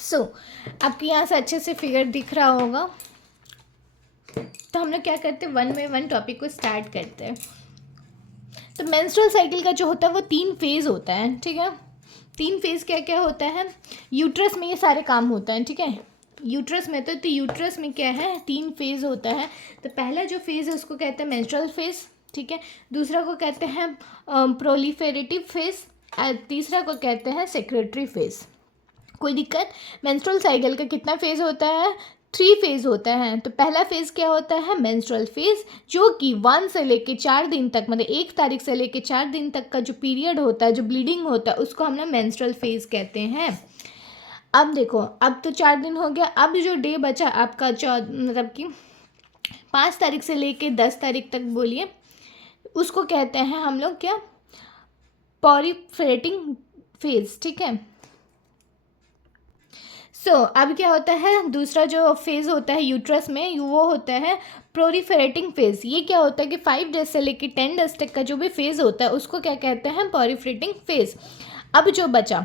सो आपके यहाँ से अच्छे से फिगर दिख रहा होगा। तो हम लोग क्या करते हैं, वन बाय वन टॉपिक को स्टार्ट करते हैं। तो मेंस्ट्रुअल साइकिल का जो होता है वो 3 फेज़ होता है, ठीक है। 3 फेज़ क्या क्या होता है, यूट्रस में ये सारे काम होता है, ठीक है। यूट्रस में तो यूट्रस में क्या है, 3 फेज़ होता है। तो पहला जो फेज़ है उसको कहते हैं मेंस्ट्रुअल फेज़, ठीक है। दूसरा को कहते हैं प्रोलिफेरेटिव फेज़, और तीसरा को कहते हैं सेक्रेटरी फेज़। कोई दिक्कत? मेंस्ट्रुअल साइकिल का कितना फेज़ होता है, 3 फेज़ होता है। तो पहला फेज़ क्या होता है, मेंस्ट्रुअल फेज़, जो कि 1 से लेके 4 दिन तक, मतलब 1 तारीख से लेके 4 दिन तक का जो पीरियड होता है, जो ब्लीडिंग होता है, उसको हम लोग मेंस्ट्रुअल फेज़ कहते हैं। अब देखो, अब तो 4 दिन हो गया, अब जो डे बचा आपका मतलब कि 5 तारीख से लेके 10 तारीख तक बोलिए, उसको कहते हैं हम लोग क्या, पॉलीफेरेटिंग फेज़, ठीक है। अब क्या होता है, दूसरा जो फेज़ होता है यूट्रस में वो होता है प्रोलिफेरेटिंग फेज़। ये क्या होता है कि 5 डेज से लेकर 10 डेज तक का जो भी फेज़ होता है उसको क्या कहते हैं, प्रोलिफेरेटिंग फेज़। अब जो बचा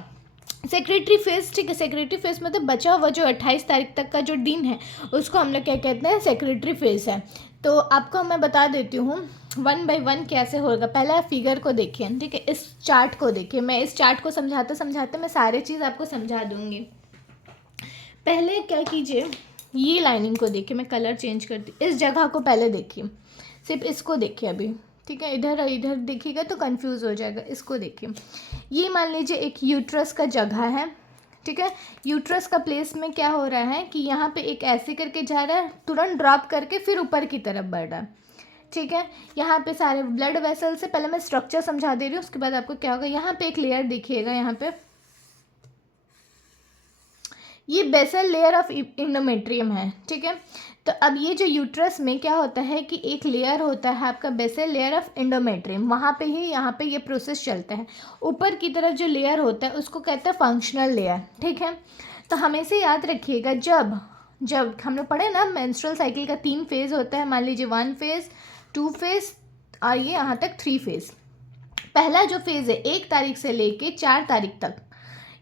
सेक्रेटरी फेज़, ठीक है। सेक्रेटरी फेज़ मतलब बचा हुआ जो 28 तारीख तक का जो दिन है उसको हम लोग क्या कहते हैं, सेक्रेटरी फेज़ है। तो आपको मैं बता देती हूँ 1 बाय 1 कैसे होगा। पहला फिगर को देखिए, ठीक है, इस चार्ट को देखिए। मैं इस चार्ट को समझाते समझाते मैं सारे चीज़ आपको समझा दूँगी। पहले क्या कीजिए, ये लाइनिंग को देखिए, मैं कलर चेंज करती, इस जगह को पहले देखिए, सिर्फ इसको देखिए अभी, ठीक है। इधर इधर देखिएगा तो कंफ्यूज हो जाएगा। इसको देखिए, ये मान लीजिए एक यूट्रस का जगह है, ठीक है। यूट्रस का प्लेस में क्या हो रहा है कि यहाँ पे एक ऐसे करके जा रहा है, तुरंत ड्रॉप करके फिर ऊपर की तरफ बढ़ रहा है, ठीक है। यहाँ पे सारे ब्लड वेसल से, पहले मैं स्ट्रक्चर समझा दे रही हूँ, उसके बाद आपको क्या होगा। यहाँ पे एक लेयर देखिएगा, यहाँ पे ये बेसल लेयर ऑफ इंडोमेट्रियम है, ठीक है। तो अब ये जो यूट्रस में क्या होता है कि एक लेयर होता है आपका बेसल लेयर ऑफ इंडोमेट्रियम, वहाँ पे ही यहाँ पे ये प्रोसेस चलता है। ऊपर की तरफ जो लेयर होता है उसको कहते हैं फंक्शनल लेयर, ठीक है। तो हमेशा याद रखिएगा, जब जब हम लोग पढ़े ना मेंस्ट्रुअल साइकिल का 3 फेज़ होता है, मान लीजिए 1 फेज़, 2 फेज़ और ये यहाँ तक 3 फेज़। पहला जो फेज़ है 1 तारीख से लेके 4 तारीख तक,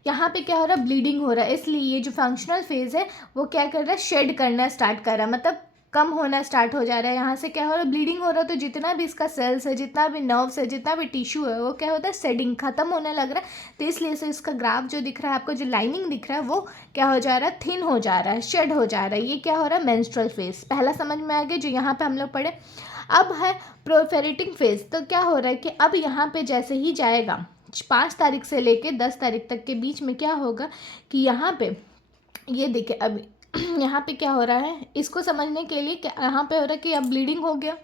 यहाँ पे क्या हो रहा है, ब्लीडिंग हो रहा है। इसलिए ये जो फंक्शनल फेज़ है वो क्या कर रहा है, शेड करना स्टार्ट कर रहा है, मतलब कम होना स्टार्ट हो जा रहा है। यहाँ से क्या हो रहा है, ब्लीडिंग हो रहा है, तो जितना भी इसका सेल्स है, जितना भी नर्व्स है, जितना भी टिश्यू है, वो क्या होता है, शेडिंग खत्म होने लग रहा है। तो इसलिए से इसका ग्राफ जो दिख रहा है आपको, जो लाइनिंग दिख रहा है वो क्या हो जा रहा है, थिन हो जा रहा है, शेड हो जा रहा है। ये क्या हो रहा है, मेंस्ट्रुअल फेज़। पहला समझ में आ गया जो यहाँ पे हम लोग पढ़े। अब है प्रोफेरेटिंग फेज़। तो क्या हो रहा है कि अब यहाँ पे जैसे ही जाएगा 5 तारीख से लेके 10 तारीख तक के बीच में क्या होगा कि यहाँ पे ये देखिए, अभी यहाँ पे क्या हो रहा है, इसको समझने के लिए क्या यहाँ पे हो रहा है कि अब ब्लीडिंग हो गया,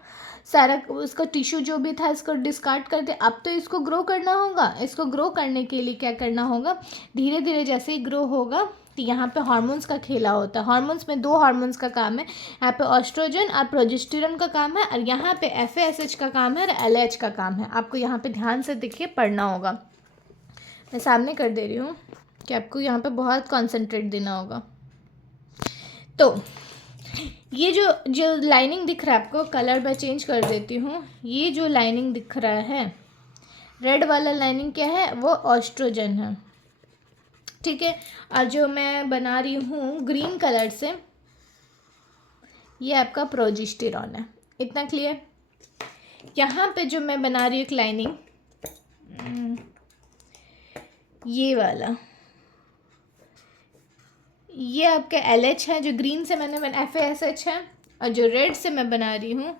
सारा उसका टिश्यू जो भी था इसको डिस्कार्ड कर दे। अब तो इसको ग्रो करना होगा। इसको ग्रो करने के लिए क्या करना होगा, धीरे धीरे जैसे ही ग्रो होगा तो यहाँ पे हार्मोन्स का खेला होता है। हार्मोन्स में 2 हार्मोन्स का काम है, यहाँ पे ऑस्ट्रोजन और प्रोजेस्टेरोन का काम है, और यहाँ पे FASH का काम है और LH का काम है। आपको यहाँ पे ध्यान से देखिए, पढ़ना होगा। मैं सामने कर दे रही हूँ कि आपको यहाँ पे बहुत कॉन्सेंट्रेट देना होगा। तो ये जो लाइनिंग दिख रहा है आपको, कलर मैं चेंज कर देती हूँ। ये जो लाइनिंग दिख रहा है, रेड वाला लाइनिंग क्या है, वो ऑस्ट्रोजन है, ठीक है। और जो मैं बना रही हूँ ग्रीन कलर से, ये आपका प्रोजेस्टेरॉन है। इतना क्लियर? यहाँ पे जो मैं बना रही हूँ एक लाइनिंग, ये वाला, ये आपका LH है, जो ग्रीन से मैंने FASH है, और जो रेड से मैं बना रही हूँ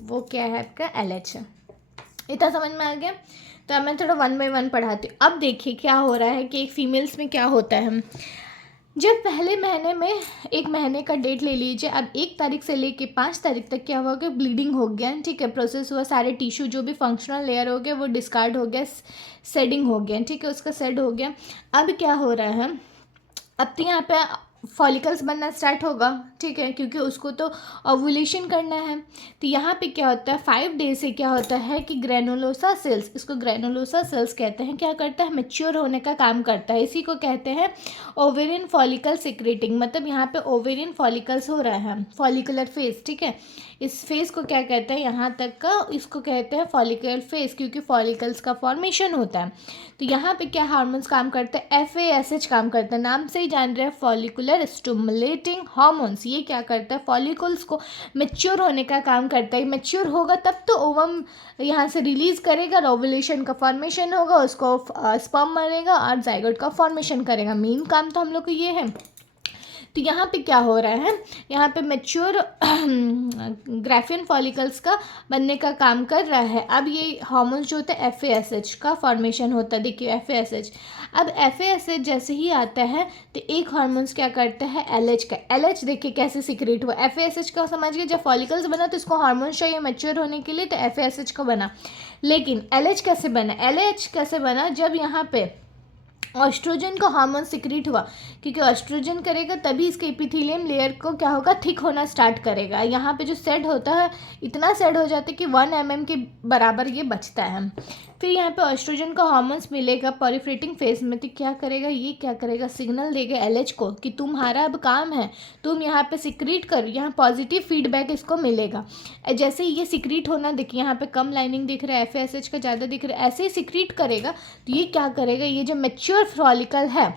वो क्या है, आपका LH है। इतना समझ में आ गया? तो अब मैं थोड़ा 1 बाय 1 पढ़ाती हूँ। अब देखिए क्या हो रहा है कि एक फीमेल्स में क्या होता है, जब पहले महीने में 1 महीने का डेट ले लीजिए, अब 1 तारीख से लेके 5 तारीख तक क्या हुआ कि ब्लीडिंग हो गया, ठीक है, प्रोसेस हुआ, सारे टिश्यू जो भी फंक्शनल लेयर हो गया वो डिस्कार्ड हो गया, शेडिंग हो गया, ठीक है, उसका शेड हो गया। अब क्या हो रहा है, अब तो यहाँ पे फॉलिकल्स बनना स्टार्ट होगा, ठीक है, क्योंकि उसको तो ओव्यूलेशन करना है। तो यहाँ पे क्या होता है, 5 डेज से क्या होता है कि ग्रेनुलोसा सेल्स, इसको ग्रेनुलोसा सेल्स कहते हैं, क्या करता है, मैच्योर होने का काम करता है। इसी को कहते हैं ओवेरियन फॉलिकल सिक्रेटिंग, मतलब यहाँ पे ओवेरियन फॉलिकल्स हो रहा है, फॉलिकुलर फेज, ठीक है। इस फेज को क्या कहते हैं, यहाँ तक का इसको कहते हैं फॉलिकुलर फेज, क्योंकि फॉलिकल्स का फॉर्मेशन होता है। तो यहाँ पे क्या हार्मोन्स काम करते हैं, FASH काम करता है, नाम से ही जान रहे हैं, फॉलिकुलर स्टिमुलेटिंग हार्मोन्स। ये क्या करता है, फॉलिकल्स को मैच्योर होने का काम करता है। मैच्योर होगा तब तो ओवम यहाँ से रिलीज करेगा, ओव्यूलेशन का फॉर्मेशन होगा, उसको स्पर्म बनेगा और जाइगोट का फॉर्मेशन करेगा। मेन काम तो हम लोग को ये है। तो यहाँ पे क्या हो रहा है, यहाँ पे मैच्योर ग्राफियन फॉलिकल्स का बनने का काम कर रहा है। अब ये हार्मोन्स जो होता है FASH का फॉर्मेशन होता है। देखिए FASH, अब FASH जैसे ही आता है तो एक हार्मोन्स क्या करता है, LH का। LH देखिए कैसे सिक्रेट हुआ, FASH का समझ गए, जब फॉलिकल्स बना तो इसको हार्मोन्स चाहिए मैच्योर होने के लिए, तो FASH का बना। लेकिन LH कैसे बना, LH कैसे बना, जब यहाँ पे ऑस्ट्रोजन का हार्मोन सिक्रीट हुआ, क्योंकि ऑस्ट्रोजन करेगा तभी इसके एपिथेलियम लेयर को क्या होगा, थिक होना स्टार्ट करेगा। यहाँ पे जो सेड होता है इतना सेड हो जाता है कि 1 mm के बराबर ये बचता है। फिर यहाँ पे ऑस्ट्रोजन का हार्मोन्स मिलेगा प्रोलिफरेटिंग फेज में, तो क्या करेगा, ये क्या करेगा, सिग्नल देगा LH को कि तुम्हारा अब काम है, तुम यहाँ पे सिक्रीट करो, यहाँ पॉजिटिव फीडबैक इसको मिलेगा। जैसे ही ये सिक्रीट होना, देखिए यहाँ पे कम लाइनिंग दिख रहा है, FASH का ज़्यादा दिख रहा है, ऐसे ही सिक्रीट करेगा तो ये क्या करेगा, ये जो मैच्योर फॉलिकल है,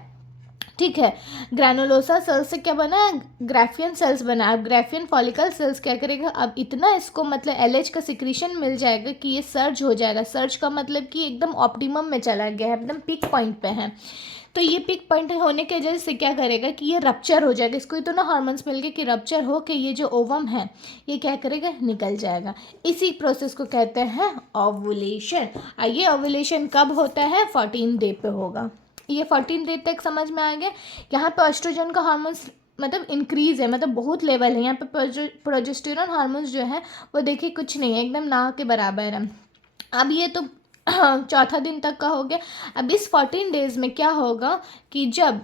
ठीक है, ग्रैनुलोसा सेल्स से क्या बना, ग्राफियन सेल्स बना। अब ग्राफियन फॉलिकल सेल्स क्या करेगा, अब इतना इसको मतलब LH का सिक्रीशन मिल जाएगा कि ये सर्ज हो जाएगा। सर्ज का मतलब कि एकदम ऑप्टिमम में चला गया है, एकदम पीक पॉइंट पे है। तो ये पीक पॉइंट होने की वजह से क्या करेगा कि ये रप्चर हो जाएगा, इसको इतना हार्मोन्स मिल गए कि रप्चर हो के ये जो ओवम है ये क्या करेगा, निकल जाएगा। इसी प्रोसेस को कहते हैं ओव्यूलेशन। ये ओव्यूलेशन कब होता है, 14 डे पे होगा। ये 14 डे तक समझ में आ गया। यहाँ पे एस्ट्रोजन का हार्मोन्स मतलब इंक्रीज है, मतलब बहुत लेवल है। यहाँ पे प्रोजेस्टेरॉन हार्मोन्स जो है वो देखिए कुछ नहीं है, एकदम ना के बराबर है। अब ये तो चौथा दिन तक का हो गया। अब इस 14 डेज में क्या होगा कि जब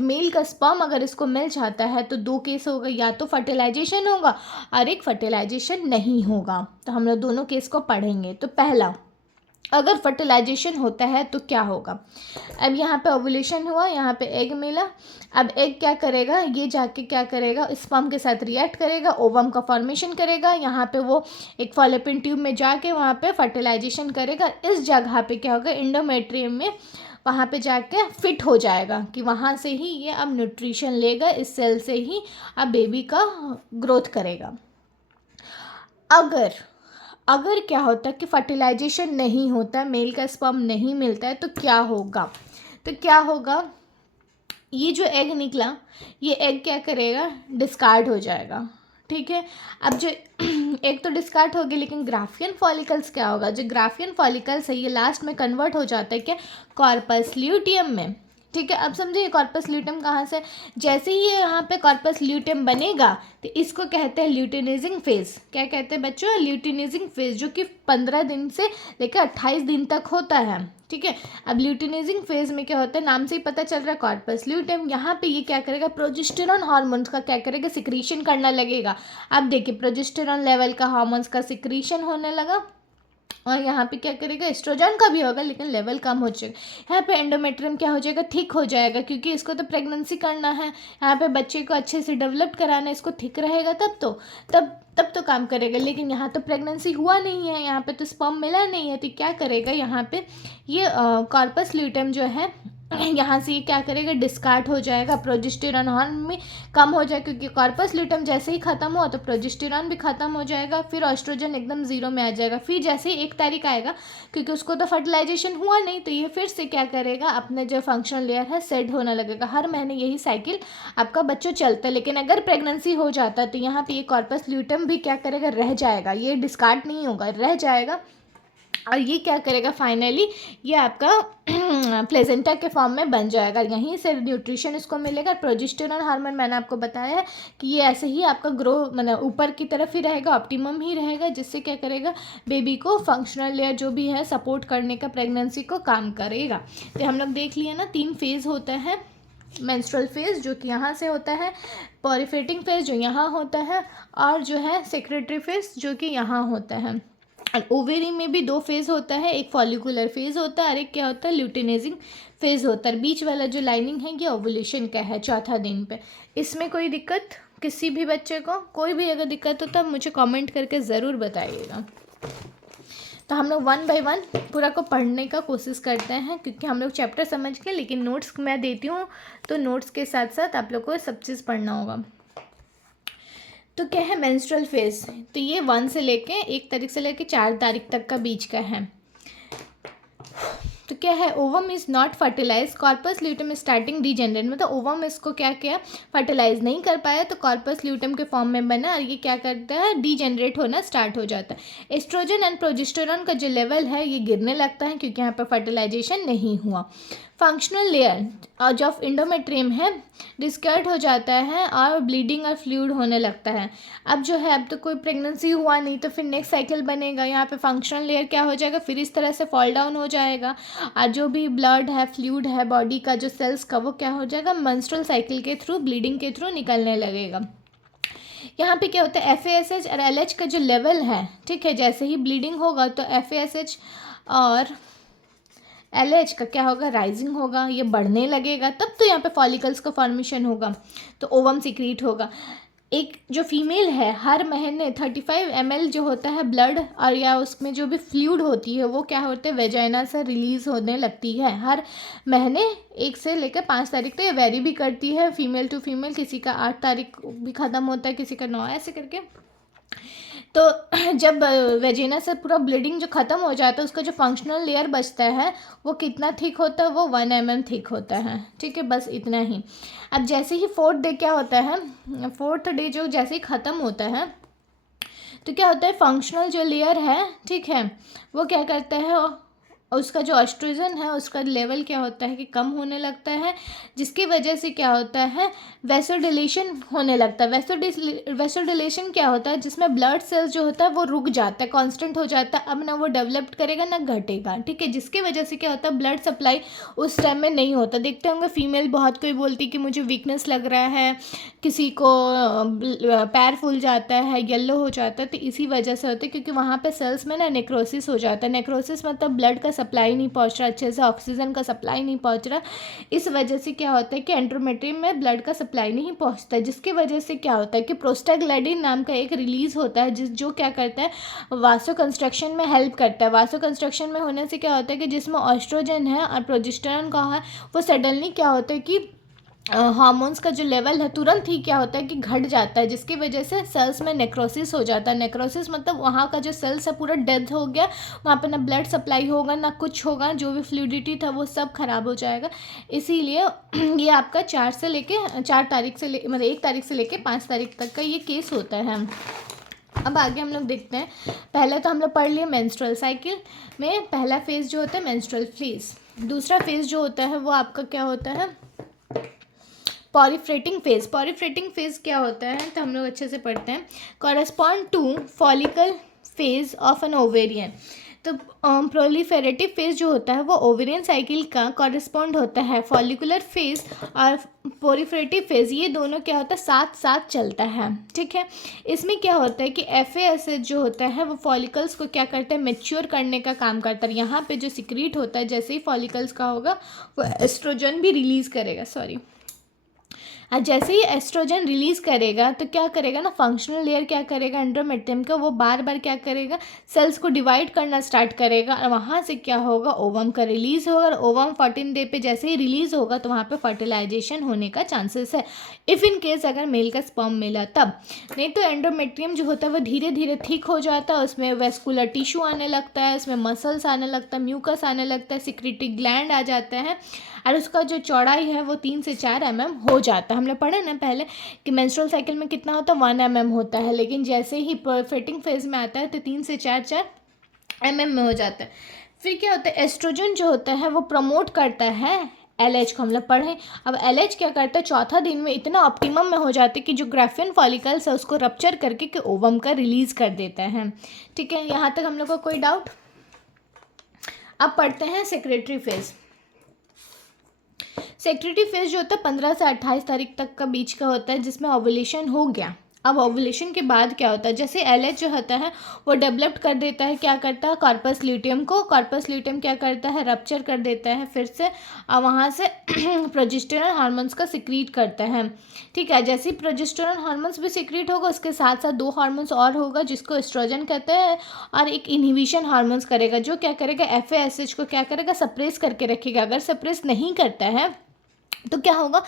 मेल का स्पर्म अगर इसको मिल जाता है तो 2 केस होगा, या तो फर्टिलाइजेशन होगा और एक फर्टिलाइजेशन नहीं होगा। तो हम लोग दोनों केस को पढ़ेंगे। तो पहला, अगर फर्टिलाइजेशन होता है तो क्या होगा। अब यहाँ पे ओव्यूलेशन हुआ, यहाँ पे एग मिला। अब एग क्या करेगा, ये जाके क्या करेगा, स्पर्म के साथ रिएक्ट करेगा, ओवम का फॉर्मेशन करेगा। यहाँ पे वो एक फॉलोपियन ट्यूब में जाके वहाँ पे फर्टिलाइजेशन करेगा। इस जगह पे क्या होगा, एंडोमेट्रियम में वहाँ पे जाके फिट हो जाएगा कि वहाँ से ही ये अब न्यूट्रिशन लेगा, इस सेल से ही अब बेबी का ग्रोथ करेगा। अगर क्या होता है कि फर्टिलाइजेशन नहीं होता, मेल का स्पर्म नहीं मिलता है, तो क्या होगा, ये जो एग निकला, ये एग क्या करेगा, डिस्कार्ड हो जाएगा, ठीक है। अब जो एग तो डिस्कार्ड हो गया, लेकिन ग्राफियन फॉलिकल्स क्या होगा, जो ग्राफियन फॉलिकल्स है ये लास्ट में कन्वर्ट हो जाता है क्या, कॉर्पस ल्यूटियम में, ठीक है। अब समझिए कॉर्पस ल्यूटियम कहाँ से, जैसे ही ये यहाँ पे कॉर्पस ल्यूटियम बनेगा तो इसको कहते हैं ल्यूटिनाइजिंग फेज। क्या कहते हैं बच्चों, ल्यूटिनाइजिंग फेज, जो कि 15 दिन से लेकर 28 दिन तक होता है, ठीक है। अब ल्यूटिनाइजिंग फेज में क्या होता है, नाम से ही पता चल रहा है, कॉर्पस ल्यूटियम। यहाँ पे ये क्या करेगा, प्रोजेस्टेरॉन हार्मोन्स का क्या करेगा, सिक्रीशन करना लगेगा। अब देखिए प्रोजेस्टेरॉन लेवल का हार्मोन्स का सिक्रीशन होने लगा, और यहाँ पे क्या करेगा, एस्ट्रोजन का भी होगा लेकिन लेवल कम हो जाएगा। यहाँ पे एंडोमेट्रियम क्या हो जाएगा, थिक हो जाएगा, क्योंकि इसको तो प्रेगनेंसी करना है, यहाँ पे बच्चे को अच्छे से डेवलप कराना है, इसको थिक रहेगा तब तो काम करेगा। लेकिन यहाँ तो प्रेगनेंसी हुआ नहीं है, यहाँ पे तो स्पर्म मिला नहीं है, तो क्या करेगा, यहाँ पे ये कॉर्पस ल्यूटियम जो है यहाँ से ये क्या करेगा, डिस्कार्ड हो जाएगा, प्रोजेस्टेरॉन हार्मोन में कम हो जाएगा, क्योंकि कॉर्पस ल्यूटियम जैसे ही खत्म हुआ तो प्रोजेस्टेरॉन भी खत्म हो जाएगा, फिर ऑस्ट्रोजन एकदम जीरो में आ जाएगा। फिर जैसे ही 1 तारीख आएगा, क्योंकि उसको तो फर्टिलाइजेशन हुआ नहीं, तो ये फिर से क्या करेगा, अपने जो फंक्शनल लेयर है सेट होने लगेगा। हर महीने यही साइकिल आपका बच्चों चलता है। लेकिन अगर प्रेगनेंसी हो जाता है तो यहाँ पे ये कॉर्पस ल्यूटियम भी क्या करेगा, रह जाएगा, ये डिस्कार्ड नहीं होगा, रह जाएगा। और ये क्या करेगा, फाइनली ये आपका प्लेसेंटा के फॉर्म में बन जाएगा, यहीं से न्यूट्रिशन इसको मिलेगा। प्रोजेस्टेरॉन हार्मोन मैंने आपको बताया है कि ये ऐसे ही आपका ग्रो मतलब ऊपर की तरफ ही रहेगा, ऑप्टिमम ही रहेगा, जिससे क्या करेगा, बेबी को फंक्शनल लेयर जो भी है सपोर्ट करने का प्रेगनेंसी को काम करेगा। तो हम लोग देख लिए ना, 3 फेज़ होता है। मेंस्ट्रुअल फेज जो कि यहाँ से होता है, पॉलीफेटिंग फेज जो यहाँ होता है, और जो है सेक्रेटरी फेज जो कि यहाँ होता है। और ओवेरी में भी दो फेज होता है, एक फॉलिकुलर फेज होता है और एक क्या होता है, ल्यूटिनाइजिंग फेज होता है। बीच वाला जो लाइनिंग है ये ओवुलेशन का है, चौथा दिन पे। इसमें कोई दिक्कत किसी भी बच्चे को, कोई भी अगर दिक्कत हो तो मुझे कमेंट करके ज़रूर बताइएगा। तो हम लोग 1 बाय 1 पूरा को पढ़ने का कोशिश करते हैं, क्योंकि हम लोग चैप्टर समझ के, लेकिन नोट्स मैं देती हूँ तो नोट्स के साथ साथ आप लोग को सब चीज़ पढ़ना होगा। तो क्या है मेंस्ट्रुअल फेज, तो ये 1 से लेके 1 तारीख से लेके 4 तारीख तक का बीच का है। तो क्या है, ovum is not fertilize, corpus luteum starting degenerate, मतलब ओवम इसको क्या किया, फर्टिलाइज नहीं कर पाया तो कॉर्पस ल्यूटम के फॉर्म में बना और ये क्या करता है, डीजेनरेट होना स्टार्ट हो जाता है। एस्ट्रोजन एंड प्रोजेस्टेरॉन का जो लेवल है ये गिरने लगता है, क्योंकि यहाँ पर फर्टिलाइजेशन नहीं हुआ। फंक्शनल लेयर जो ऑफ इंडोमेट्रियम है डिस्कर्ड हो जाता है और ब्लीडिंग और फ्लूइड होने लगता है। अब जो है, अब तो कोई प्रेगनेंसी हुआ नहीं तो फिर नेक्स्ट साइकिल बनेगा, यहाँ पे फंक्शनल लेयर क्या हो जाएगा, फिर इस तरह से फॉल डाउन हो जाएगा और जो भी ब्लड है, फ्लूइड है बॉडी का, जो सेल्स का, वो क्या हो जाएगा, मेंस्ट्रुअल साइकिल के थ्रू, ब्लीडिंग के थ्रू निकलने लगेगा। यहाँ पे क्या होता है, FASH और LH का जो लेवल है, ठीक है, जैसे ही ब्लीडिंग होगा तो FASH और LH का क्या होगा, राइजिंग होगा, ये बढ़ने लगेगा, तब तो यहाँ पे फॉलिकल्स का फॉर्मेशन होगा, तो ओवम सीक्रेट होगा। एक जो फीमेल है हर महीने 35 ml जो होता है ब्लड और या उसमें जो भी फ्लूइड होती है वो क्या होते हैं, वेजाइना से रिलीज़ होने लगती है हर महीने 1 से लेकर 5 तारीख तक। ये वेरी भी करती है फीमेल टू फीमेल, किसी का 8 तारीख भी ख़त्म होता है, किसी का 9, ऐसे करके। तो जब वेजिना से पूरा ब्लीडिंग जो ख़त्म हो जाता है, उसका जो फंक्शनल लेयर बचता है वो कितना थिक होता है, वो 1 mm थिक होता है, ठीक है, बस इतना ही। अब जैसे ही 4th डे क्या होता है, 4th डे जो जैसे ही ख़त्म होता है तो क्या होता है, फंक्शनल जो लेयर है, ठीक है, वो क्या करता है, उसका जो एस्ट्रोजन है उसका लेवल क्या होता है कि कम होने लगता है, जिसकी वजह से क्या होता है, वैसोडिलेशन होने लगता है। वैसोडिलेशन क्या होता है, जिसमें ब्लड सेल्स जो होता है वो रुक जाता है, कांस्टेंट हो जाता है, अब ना वो डेवलप करेगा ना घटेगा, ठीक है, जिसकी वजह से क्या होता है, ब्लड सप्लाई उस टाइम में नहीं होता। देखते होंगे फीमेल बहुत कोई बोलती कि मुझे वीकनेस लग रहा है, किसी को पैर फूल जाता है, येलो हो जाता है, तो इसी वजह से होता है, क्योंकि वहाँ पे सेल्स में ना नेक्रोसिस हो जाता है। नेक्रोसिस मतलब ब्लड का सप्लाई नहीं पहुँच रहा अच्छे से, ऑक्सीजन का सप्लाई नहीं पहुँच रहा, इस वजह से क्या होता है कि एंडोमेट्रियम में ब्लड का सप्लाई नहीं पहुँचता है, जिसकी वजह से क्या होता है कि प्रोस्टाग्लैंडिन नाम का एक रिलीज़ होता है जो क्या करता है, वासो कंस्ट्रक्शन में हेल्प करता है। वासो कंस्ट्रक्शन में होने से क्या होता है कि जिसमें एस्ट्रोजन है और प्रोजेस्टेरॉन का है, वो सडनली क्या होता है कि हार्मोन्स का जो लेवल है तुरंत ही क्या होता है कि घट जाता है, जिसकी वजह से सेल्स में नेक्रोसिस हो जाता है। नेक्रोसिस मतलब वहाँ का जो सेल्स है पूरा डेथ हो गया, वहाँ पे ना ब्लड सप्लाई होगा ना कुछ होगा, जो भी फ्लूइडिटी था वो सब खराब हो जाएगा। इसीलिए ये आपका 4 तारीख से मतलब 1 तारीख से लेके 5 तारीख तक का ये केस होता है। अब आगे हम लोग देखते हैं, पहले तो हम लोग पढ़ लिए मेंस्ट्रुअल साइकिल में पहला फेज़ जो होता है मेंस्ट्रुअल फेज़, दूसरा फेज़ जो होता है वो आपका क्या होता है, पॉलीफ्रेटिंग फेज। पॉलीफ्रेटिंग फेज क्या होता है तो हम लोग अच्छे से पढ़ते हैं, correspond to follicle phase of an ovarian. तो प्रोलिफेरेटिव फेज जो होता है वो ओवेरियन साइकिल का कॉरेस्पॉन्ड होता है। फॉलिकुलर फेज और प्रोलिफेरेटिव फेज ये दोनों क्या होता है, साथ साथ चलता है, ठीक है। इसमें क्या होता है कि FASH जो होता है वो फॉलिकल्स को क्या करता है, मैच्योर करने का काम करता है। यहाँ पे जो सिक्रीट होता है, जैसे ही फॉलिकल्स का होगा वो एस्ट्रोजन भी रिलीज़ करेगा, जैसे ही एस्ट्रोजन रिलीज़ करेगा तो क्या करेगा ना, फंक्शनल लेयर क्या करेगा, एंडोमेट्रियम का, वो बार बार क्या करेगा, सेल्स को डिवाइड करना स्टार्ट करेगा और वहाँ से क्या होगा, ओवम का रिलीज़ होगा। और ओवम 14 डे पे जैसे ही रिलीज़ होगा तो वहाँ पे फर्टिलाइजेशन होने का चांसेस है, इफ़ इन केस अगर मेल का स्पर्म मिला तब। नहीं तो एंडोमेट्रियम जो होता है वो धीरे धीरे थिक हो जाता है, उसमें वेस्कुलर टिश्यू आने लगता है, उसमें मसल्स आने लगता है, म्यूकस आने लगता है, सिक्रेटरी ग्लैंड आ जाता है और उसका जो चौड़ाई है वो 3 से 4 mm हो जाता है। हमने पढ़ा ना पहले कि मेंस्ट्रुअल साइकिल में कितना होता है, 1 mm होता है, लेकिन जैसे ही परफेटिंग फेज में आता है तो 3 से 4 mm में हो जाता है। फिर क्या होता है, एस्ट्रोजन जो होता है वो प्रमोट करता है LH को, हम लोग पढ़ें। अब LH क्या करता है, चौथा दिन में इतना ऑप्टिमम में हो जाता है कि जो ग्राफियन फॉलिकल्स है उसको रप्चर करके कि ओवम का रिलीज़ कर देता है, ठीक है। यहाँ तक हम लोग को कोई डाउट? अब पढ़ते हैं सेक्रेटरी फेज। सेक्रेटरी फेज जो होता है 15 से 28 तारीख तक का बीच का होता है, जिसमें ओवुलेशन हो गया। अब ओवुलेशन के बाद क्या होता है, जैसे एलएच जो होता है वो डेवलप कर देता है, क्या करता है, कॉर्पस ल्यूटियम को। कॉर्पस ल्यूटियम क्या करता है, रप्चर कर देता है फिर से, और वहाँ से प्रोजेस्टेरॉन हार्मोन्स का सिक्रीट करता है। ठीक है, जैसे ही प्रोजेस्टेरॉन हार्मोन्स भी सिक्रीट होगा, उसके साथ साथ 2 हार्मोन्स और होगा जिसको एस्ट्रोजन कहते हैं, और एक इनहिबिशन हार्मोन्स करेगा, जो क्या करेगा, FASH को क्या करेगा, सप्रेस करके रखेगा। अगर सप्रेस नहीं करता है तो क्या होगा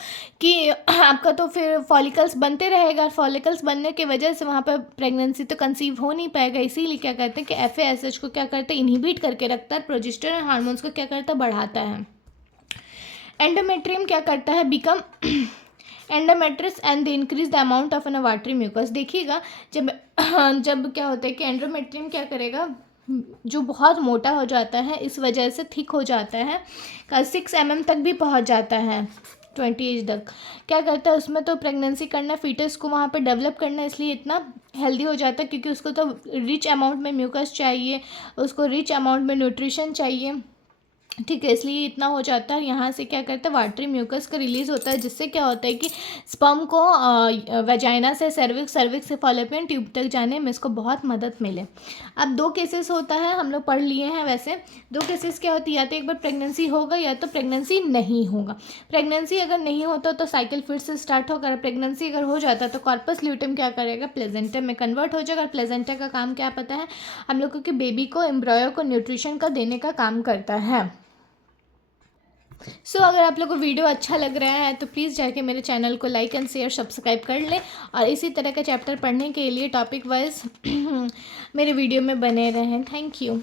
कि आपका तो फिर फॉलिकल्स बनते रहेगा, फॉलिकल्स बनने की वजह से वहाँ पर प्रेगनेंसी तो कंसीव हो नहीं पाएगा। इसीलिए क्या करते हैं कि FASH को क्या करते हैं, इनहिबिट करके रखता है, प्रोजेस्टेरॉन हार्मोन्स को क्या करता है, बढ़ाता है। एंडोमेट्रियम क्या करता है, become endometrium and the increase the amount of an watery mucus. देखिएगा जब जब क्या होता है कि एंडोमेट्रियम क्या करेगा, जो बहुत मोटा हो जाता है, इस वजह से थिक हो जाता है, 6 mm तक भी पहुंच जाता है 20 एज तक। क्या करता है, उसमें तो प्रेगनेंसी करना, फीटस को वहाँ पे डेवलप करना, इसलिए इतना हेल्दी हो जाता है, क्योंकि उसको तो रिच अमाउंट में म्यूकस चाहिए, उसको रिच अमाउंट में न्यूट्रिशन चाहिए। ठीक है, इसलिए इतना हो जाता है। यहाँ से क्या करता है, वाटरी म्यूकस का रिलीज़ होता है, जिससे क्या होता है कि स्पर्म को वेजाइना से सर्विक्स, सर्विक्स से फॉलोपियन ट्यूब तक जाने में इसको बहुत मदद मिले। अब 2 केसेस होता है, हम लोग पढ़ लिए हैं। वैसे 2 केसेस क्या होती है, या तो एक बार प्रेगनेंसी होगा या तो प्रेगनेंसी नहीं होगा। प्रेगनेंसी अगर नहीं होता तो साइकिल फिर से स्टार्ट होगा। प्रेगनेंसी अगर हो जाता तो कॉर्पस ल्यूटियम क्या करेगा, प्लेजेंटा में कन्वर्ट हो जाएगा। प्लेजेंटा का काम क्या पता है हम लोगों के, बेबी को, एम्ब्रॉयो को न्यूट्रिशन का देने का काम करता है। अगर आप लोग को वीडियो अच्छा लग रहा है तो प्लीज़ जाके मेरे चैनल को लाइक एंड शेयर सब्सक्राइब कर लें, और इसी तरह का चैप्टर पढ़ने के लिए टॉपिक वाइज मेरे वीडियो में बने रहें। Thank you.